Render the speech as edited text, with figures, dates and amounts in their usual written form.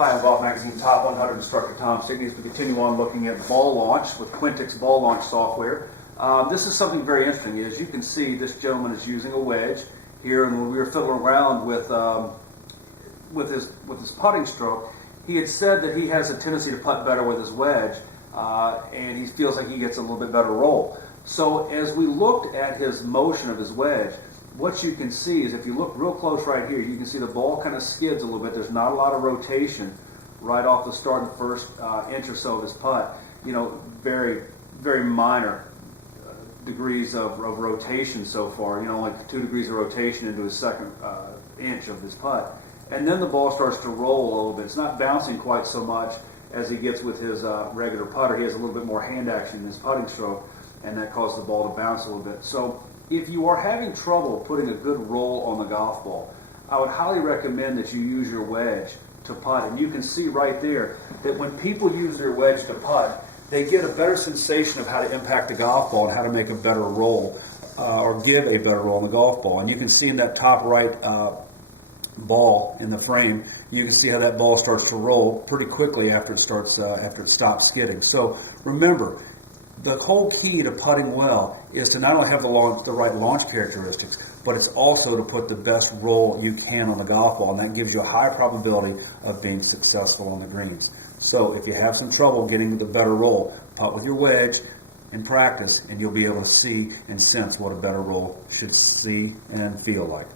Hi, I'm Golf Magazine Top 100 instructor Tom Signey as we continue on looking at ball launch with Quintic's ball launch software. This is something very interesting. As you can see, this gentleman is using a wedge here, and when we were fiddling around with his putting stroke, he had said that he has a tendency to putt better with his wedge, and he feels like he gets a little bit better roll. So as we looked at his motion of his wedge, what you can see is if you look real close right here, you can see the ball kind of skids a little bit. There's not a lot of rotation right off the start of the first inch or so of his putt. You know, very, very minor degrees of rotation so far. You know, like 2 degrees of rotation into his second inch of his putt. And then the ball starts to roll a little bit. It's not bouncing quite so much as he gets with his regular putter. He has a little bit more hand action in his putting stroke, and that causes the ball to bounce a little bit. So if you are having trouble putting a good roll on the golf ball, I would highly recommend that you use your wedge to putt. And you can see right there that when people use their wedge to putt, they get a better sensation of how to impact the golf ball and how to make a better roll or give a better roll on the golf ball. And you can see in that top right ball in the frame, you can see how that ball starts to roll pretty quickly after it stops skidding. So remember, the whole key to putting well is to not only have the right launch characteristics, but it's also to put the best roll you can on the golf ball, and that gives you a high probability of being successful on the greens. So if you have some trouble getting the better roll, putt with your wedge in practice, and you'll be able to see and sense what a better roll should see and feel like.